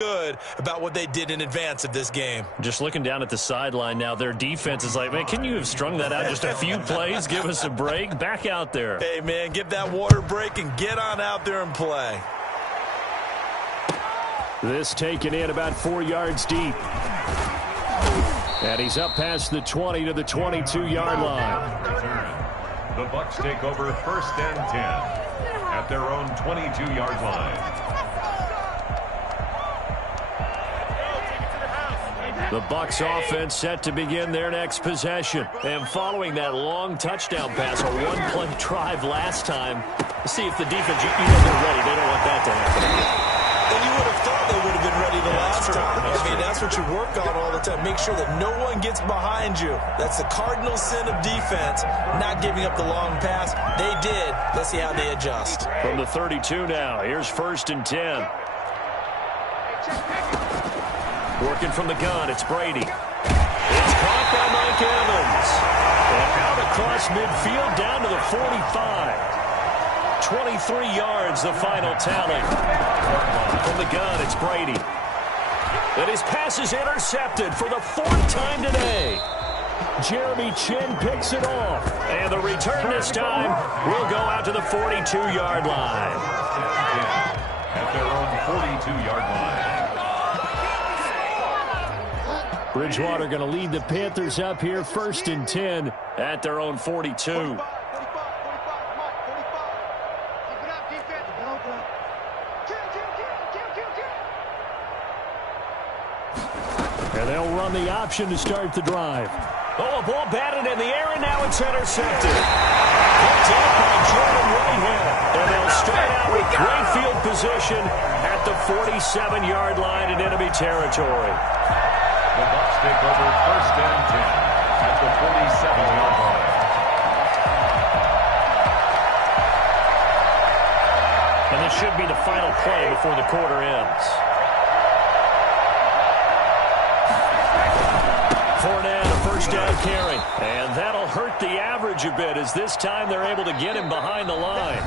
good about what they did in advance of this game. Just looking down at the sideline now, their defense is like, man, can you have strung that out just a few plays? Give us a break. Back out there. Hey, man, give that water break and get on out there and play. This taken in about 4 yards deep. And he's up past the 20 to the 22-yard line. The Bucs take over 1st and 10 at their own 22-yard line. The Bucs offense set to begin their next possession. And following that long touchdown pass, a one-play drive last time, see if the defense, you know they're ready. They don't want that to happen. And you would have thought they would have been ready the last time. I mean, that's what you work on all the time. Make sure that no one gets behind you. That's the cardinal sin of defense, not giving up the long pass. They did. Let's see how they adjust. From the 32 now, here's 1st and 10. Working from the gun, it's Brady. It's caught by Mike Evans. And out across midfield down to the 45. 23 yards, the final tally. From the gun, it's Brady. And his pass is intercepted for the 4th time today. Jeremy Chin picks it off. And the return this time will go out to the 42-yard line. At their own 42-yard line. Bridgewater going to lead the Panthers up here, 1st and 10 at their own 42. And they'll run the option to start the drive. Oh, a ball batted in the air, and now it's intercepted. Picked up by Jordan Whitehead. And they'll start out with great field position at the 47-yard line in enemy territory. The Bucs take over 1st and 10 at the 47-yard line. And this should be the final play before the quarter ends. Fournette, a 1st down carry. And that'll hurt the average a bit as this time they're able to get him behind the line.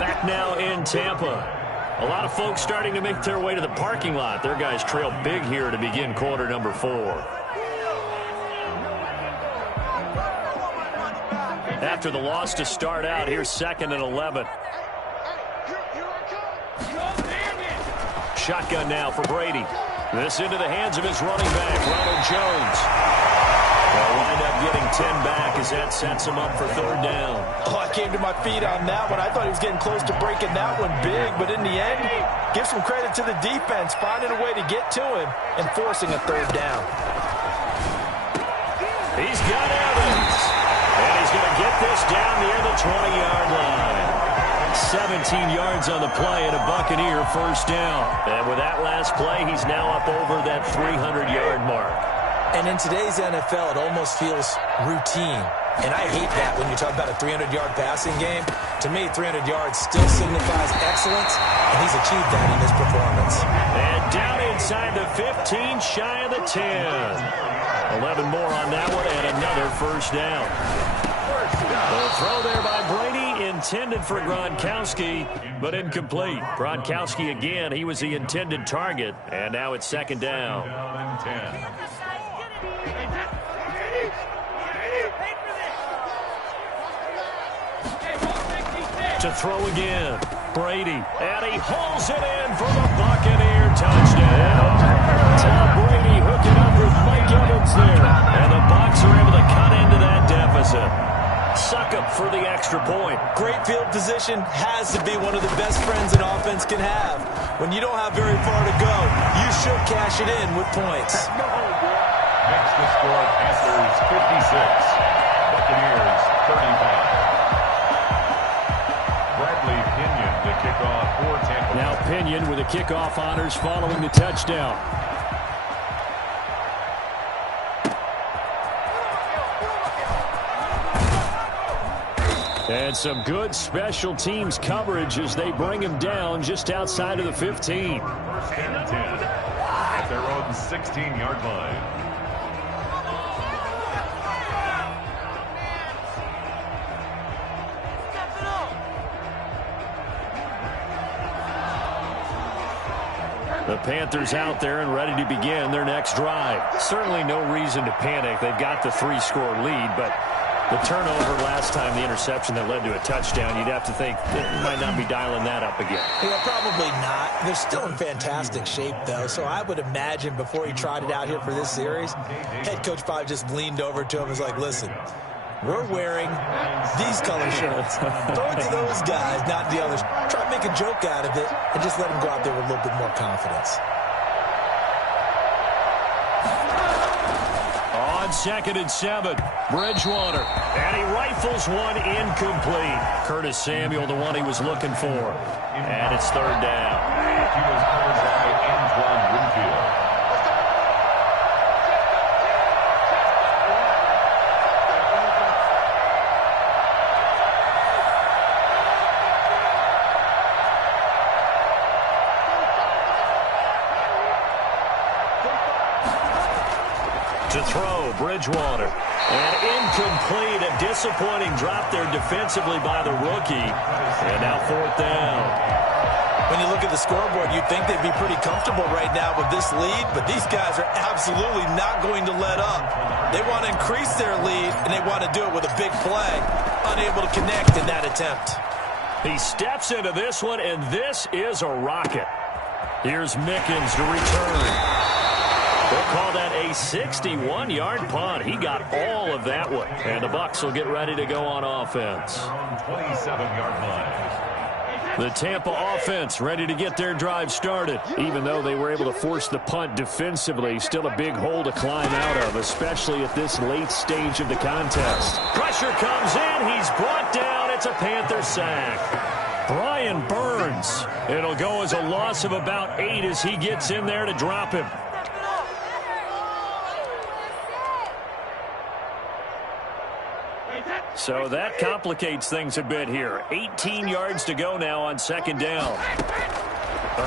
Back now in Tampa. A lot of folks starting to make their way to the parking lot. Their guys trail big here to begin quarter number 4. After the loss to start out, here's 2nd and 11. Shotgun now for Brady. This into the hands of his running back, Ronald Jones. They'll wind up getting 10 back as that sets him up for 3rd down. Oh, I came to my feet on that one. I thought he was getting close to breaking that one big, but in the end, give some credit to the defense, finding a way to get to him and forcing a 3rd down. He's got Evans, and he's going to get this down near the 20-yard line. 17 yards on the play and a Buccaneer 1st down. And with that last play, he's now up over that 300-yard mark. And in today's NFL, it almost feels routine. And I hate that when you talk about a 300-yard passing game. To me, 300 yards still signifies excellence, and he's achieved that in this performance. And down inside the 15, shy of the 10. 11 more on that one, and another 1st down. The throw there by Brady, intended for Gronkowski, but incomplete. Gronkowski again, he was the intended target, and now it's 2nd down. To throw again, Brady, and he hauls it in for the Buccaneer touchdown. Tom Brady hooking up with Mike Evans there, and the Bucs are able to cut into that deficit. Suck up for the extra point. Great field position has to be one of the best friends an offense can have. When you don't have very far to go, you should cash it in with points. Next to score, Panthers 56, Buccaneers 35. Bradley Pinion to kick off for Tampa. Now Pinion with the kickoff honors following the touchdown. And some good special teams coverage as they bring him down just outside of the 15. 1st and 10 at their own 16-yard line. The Panthers out there and ready to begin their next drive. Certainly no reason to panic. They've got the 3-score lead, but the turnover last time, the interception that led to a touchdown, you'd have to think they might not be dialing that up again. Yeah, probably not. They're still in fantastic shape, though, so I would imagine before he tried it out here for this series, head coach probably just leaned over to him and was like, listen, we're wearing these color shirts. Throw it to those guys, not the others. Try to make a joke out of it and just let them go out there with a little bit more confidence. On 2nd and 7, Bridgewater. And he rifles one incomplete. Curtis Samuel, the one he was looking for. And it's 3rd down. He was covered by Antoine Winfield. To throw, Bridgewater. And incomplete. A disappointing drop there defensively by the rookie. And now 4th down. When you look at the scoreboard, you'd think they'd be pretty comfortable right now with this lead, but these guys are absolutely not going to let up. They want to increase their lead, and they want to do it with a big play. Unable to connect in that attempt. He steps into this one, and this is a rocket. Here's Mickens to return. They'll call that a 61-yard punt. He got all of that one. And the Bucs will get ready to go on offense. 27-yard line. The Tampa offense ready to get their drive started. Even though they were able to force the punt defensively, still a big hole to climb out of, especially at this late stage of the contest. Pressure comes in. He's brought down. It's a Panther sack. Brian Burns. It'll go as a loss of about 8 as he gets in there to drop him. So that complicates things a bit here. 18 yards to go now on 2nd down.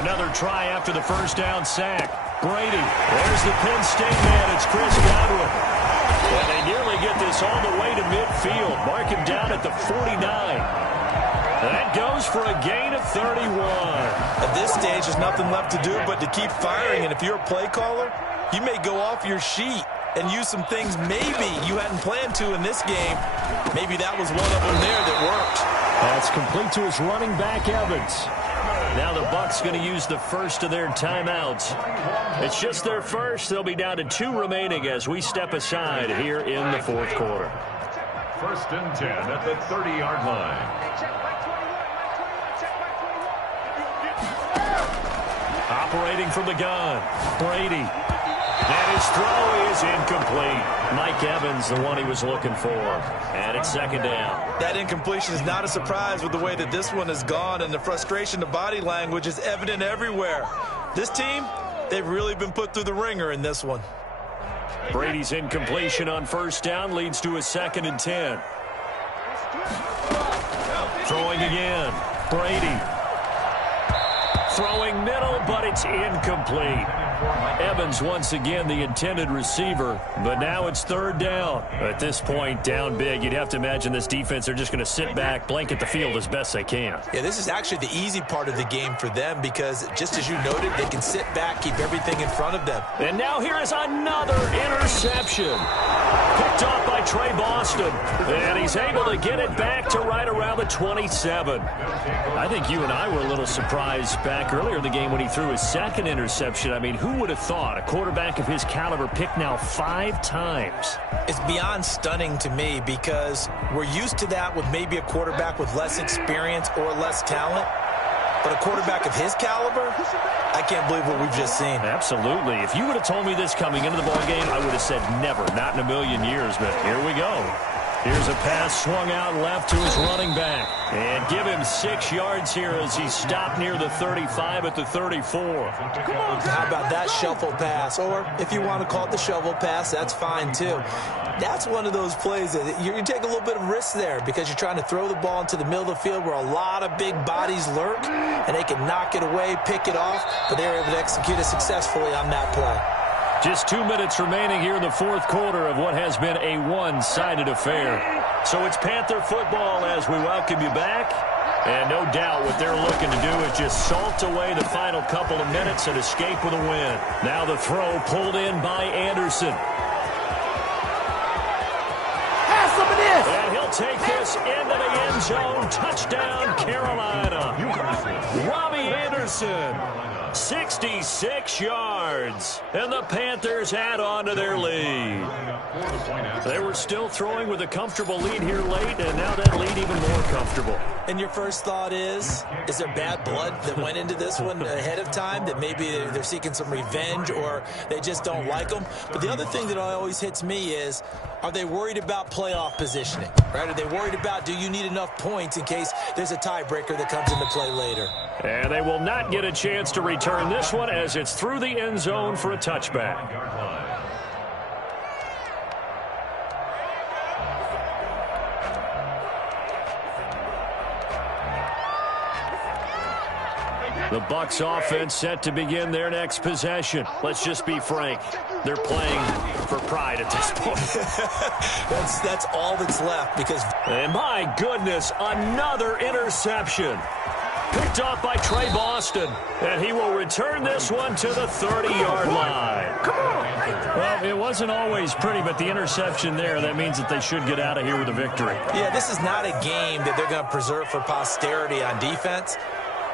Another try after the 1st down sack. Brady. There's the Penn State man. It's Chris Godwin. And they nearly get this all the way to midfield. Mark him down at the 49. That goes for a gain of 31. At this stage, there's nothing left to do but to keep firing. And if you're a play caller, you may go off your sheet and use some things maybe you hadn't planned to in this game. Maybe that was one of them there that worked. That's complete to his running back, Evans. Now the Bucs going to use the first of their timeouts. It's just their first. They'll be down to 2 remaining as we step aside here in the 4th quarter. 1st and 10 at the 30-yard line. Operating from the gun, Brady. And his throw is incomplete. Mike Evans, the one he was looking for. And it's 2nd down. That incompletion is not a surprise with the way that this one has gone, and the frustration, the body language is evident everywhere. This team, they've really been put through the ringer in this one. Brady's incompletion on 1st down leads to a 2nd and 10. Throwing again, Brady. Throwing middle, but it's incomplete. Evans once again the intended receiver, but now it's 3rd down. At this point, down big, you'd have to imagine this defense are just going to sit back, blanket the field as best they can. Yeah, this is actually the easy part of the game for them because, just as you noted, they can sit back, keep everything in front of them. And now here is another interception. Picked off by Trey Boston, and he's able to get it back to right around the 27. I think you and I were a little surprised back earlier in the game when he threw his 2nd interception. I mean, who would have thought a quarterback of his caliber picked now 5 times? It's beyond stunning to me because we're used to that with maybe a quarterback with less experience or less talent. But a quarterback of his caliber, I can't believe what we've just seen. Absolutely. If you would have told me this coming into the ballgame, I would have said never, not in a million years. But here we go. Here's a pass swung out left to his running back. And give him 6 yards here as he stopped near the 35 at the 34. How about that shuffle pass? Or if you want to call it the shovel pass, that's fine too. That's one of those plays that you take a little bit of risk there because you're trying to throw the ball into the middle of the field where a lot of big bodies lurk, and they can knock it away, pick it off, but they were able to execute it successfully on that play. Just 2 minutes remaining here in the 4th quarter of what has been a one-sided affair. So it's Panther football as we welcome you back. And no doubt what they're looking to do is just salt away the final couple of minutes and escape with a win. Now the throw pulled in by Anderson. And he'll take this into the end zone. Touchdown, Carolina. Robbie Anderson, 66 yards. And the Panthers add on to their lead. They were still throwing with a comfortable lead here late, and now that lead even more comfortable. And your first thought is there bad blood that went into this one ahead of time, that maybe they're seeking some revenge or they just don't like them? But the other thing that always hits me is, are they worried about playoff positioning, right? Are they worried about, do you need enough points in case there's a tiebreaker that comes into play later? And they will not get a chance to return this one as it's through the end zone for a touchback. The Bucs offense set to begin their next possession. Let's just be frank. They're playing for pride at this point. That's all that's left because... And my goodness, another interception. Picked off by Trey Boston. And he will return this one to the 30-yard line. Well, it wasn't always pretty, but the interception there, that means that they should get out of here with a victory. Yeah, this is not a game that they're going to preserve for posterity on defense.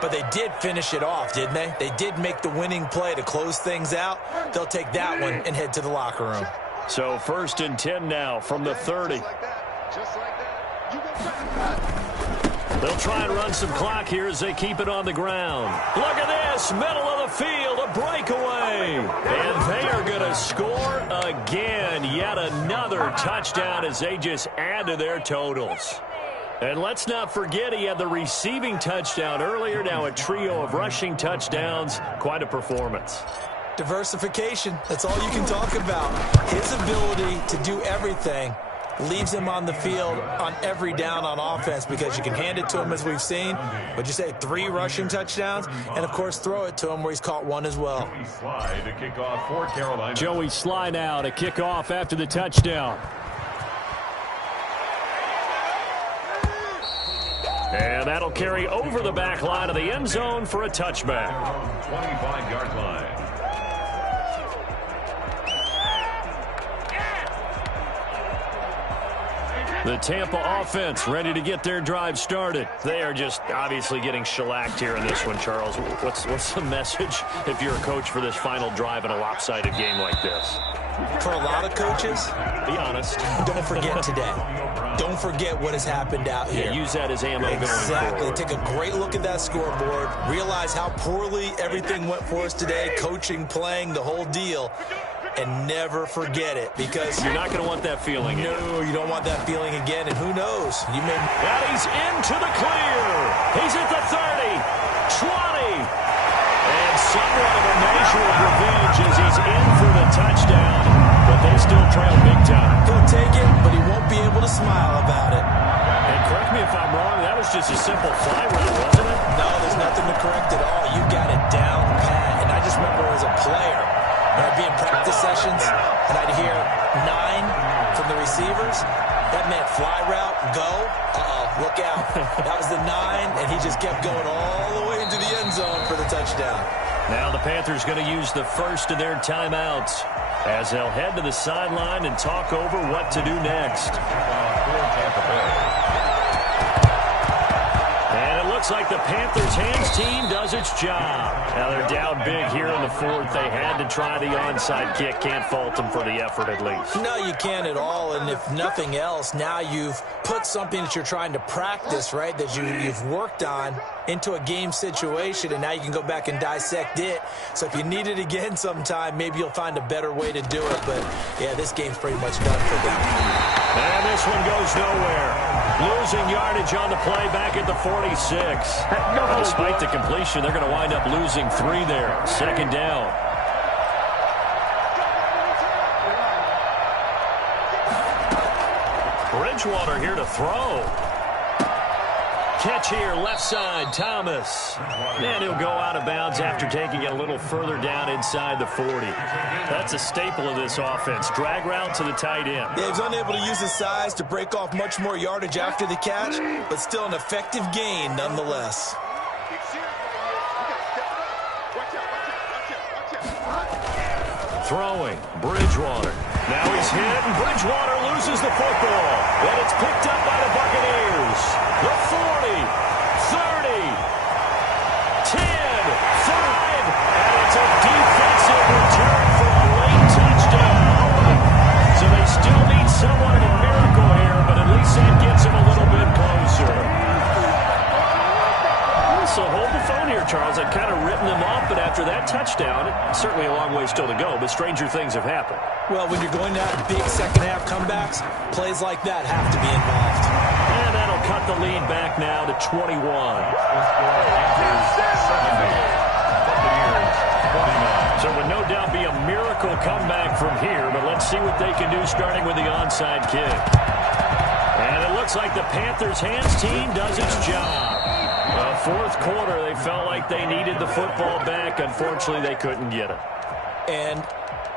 But they did finish it off, didn't they? They did make the winning play to close things out. They'll take that one and head to the locker room. So 1st and 10 now from the 30. They'll try and run some clock here as they keep it on the ground. Look at this, middle of the field, a breakaway. And they are going to score again. Yet another touchdown as they just add to their totals. And let's not forget he had the receiving touchdown earlier. Now a trio of rushing touchdowns. Quite a performance. Diversification. That's all you can talk about. His ability to do everything leaves him on the field on every down on offense because you can hand it to him as we've seen. Would you say 3 rushing touchdowns? And, of course, throw it to him where he's caught one as well. Joey Sly now to kick off after the touchdown. And that'll carry over the back line of the end zone for a touchback. 25-yard line. The Tampa offense ready to get their drive started. They are just obviously getting shellacked here in this one, Charles. What's the message if you're a coach for this final drive in a lopsided game like this? For a lot of coaches, be honest. Don't forget today. Don't forget what has happened out here. Yeah, use that as ammo going forward. Exactly. Take a great look at that scoreboard. Realize how poorly everything went for us today. Coaching, playing, the whole deal. And never forget it because... You're not going to want that feeling. No, you don't want that feeling again. And who knows? You may... And he's into the clear. He's at the 30, 20. And somewhat of a measure of revenge as he's in for the touchdown. But they still trail big time. He'll take it, but he won't be able to smile about it. And correct me if I'm wrong, that was just a simple fly route, wasn't it? No, there's nothing to correct at all. You got it down pat. And I just remember as a player, when I'd be in practice sessions, and I'd hear 9 from the receivers. That meant fly route, go. Look out. That was the 9, and he just kept going all the way into the end zone for the touchdown. Now the Panthers going to use the first of their timeouts as they'll head to the sideline and talk over what to do next. And it looks like the Panthers hands team does its job. Now they're down big here in the 4th. They had to try the onside kick. Can't fault them for the effort at least. No, you can't at all. And if nothing else, now you've put something that you're trying to practice, right, that you've worked on into a game situation, and now you can go back and dissect it. So if you need it again sometime, maybe you'll find a better way to do it. But, yeah, this game's pretty much done for them. And this one goes nowhere. Losing yardage on the play back at the 46. Despite the completion, they're going to wind up losing 3 there. 2nd down. Bridgewater here to throw. catch here, left side, Thomas. And he'll go out of bounds after taking it a little further down inside the 40. That's a staple of this offense. Drag route to the tight end. Yeah, he's unable to use his size to break off much more yardage after the catch, but still an effective gain nonetheless. Throwing, Bridgewater. Now he's hit, and Bridgewater loses the football. And it's picked up by the Buccaneers. The 40, 30, 10, 5, and it's a defensive return for a late touchdown. So they still need somewhat of a miracle here, but at least that gets them a little bit closer. So hold the phone here, Charles. I've kind of written them off, but after that touchdown, it's certainly a long way still to go, but stranger things have happened. Well, when you're going to have big second-half comebacks, plays like that have to be involved. And that'll cut the lead back now to 21. So it would no doubt be a miracle comeback from here, but let's see what they can do starting with the onside kick. And it looks like the Panthers' hands team does its job. Fourth quarter, they felt like they needed the football back. Unfortunately, they couldn't get it. And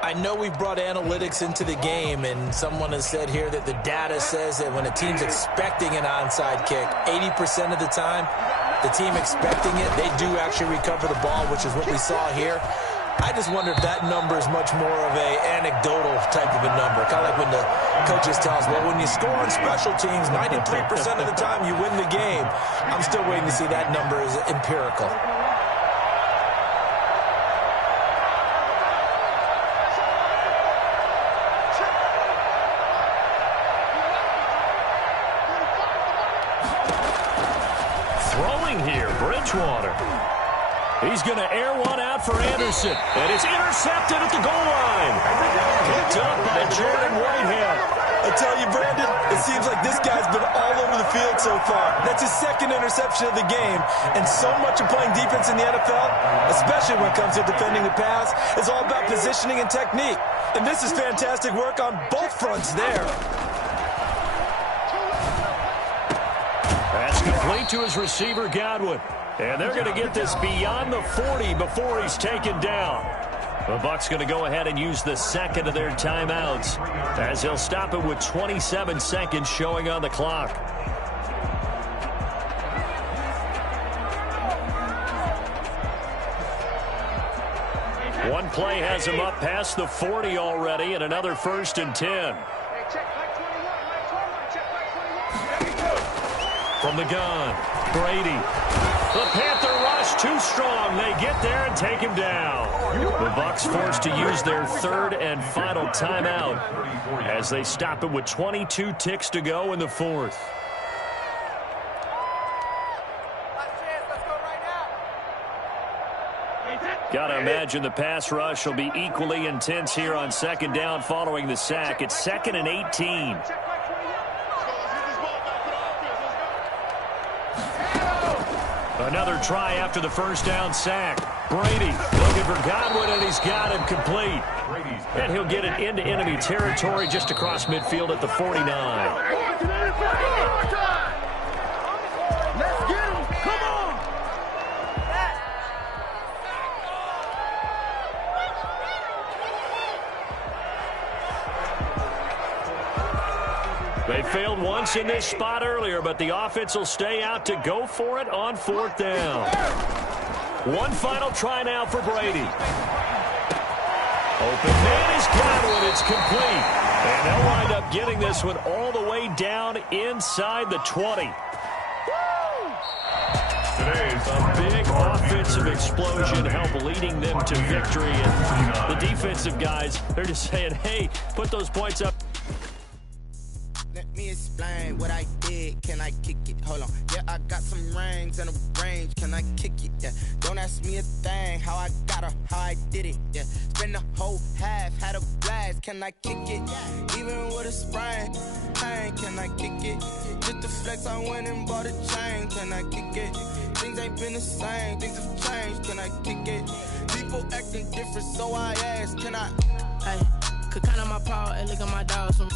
I know we brought analytics into the game, and someone has said here that the data says that when a team's expecting an onside kick, 80% of the time, the team expecting it, they do actually recover the ball, which is what we saw here. I just wonder if that number is much more of a anecdotal type of a number. Kind of like when the coaches tell us, well, when you score on special teams, 93% of the time you win the game. I'm still waiting to see that number is empirical. Throwing here, Bridgewater. He's going to air one out for Anderson. And it's intercepted at the goal line. Picked up by Jordan Whitehead. I tell you, Brandon, it seems like this guy's been all over the field so far. That's his second interception of the game. And so much of playing defense in the NFL, especially when it comes to defending the pass, is all about positioning and technique. And this is fantastic work on both fronts there. That's complete to his receiver, Godwin. And they're going to get this beyond the 40 before he's taken down. The Bucs going to go ahead and use the second of their timeouts as they'll stop it with 27 seconds showing on the clock. One play has him up past the 40 already, and another 1st and 10. From the gun, Brady. The Panther rush too strong. They get there and take him down. The Bucs forced to use their third and final timeout as they stop it with 22 ticks to go in the fourth. Gotta imagine the pass rush will be equally intense here on second down following the sack. It's 2nd and 18. Another try after the first down sack. Brady looking for Godwin, and he's got him complete. And he'll get it into enemy territory just across midfield at the 49. Let's get him. Come on. They failed once in this spot earlier, but the offense will stay out to go for it on 4th down. One final try now for Brady. Open man is Godwin. It's complete. And they'll wind up getting this one all the way down inside the 20. A big offensive explosion help leading them to victory. And the defensive guys, they're just saying, hey, put those points up. Let me explain what I did. Can I kick it? Hold on. Yeah, I got some rings and a range. Can I kick it? Yeah. Don't ask me a thing. How I got her, how I did it. Yeah. Spend the whole half, had a blast. Can I kick it? Even with a sprain. Hey, can I kick it? Just to flex, I went and bought a chain. Can I kick it? Things ain't been the same. Things have changed. Can I kick it? People acting different, so I asked. Can I? Hey, could count on my power and look at my dogs from.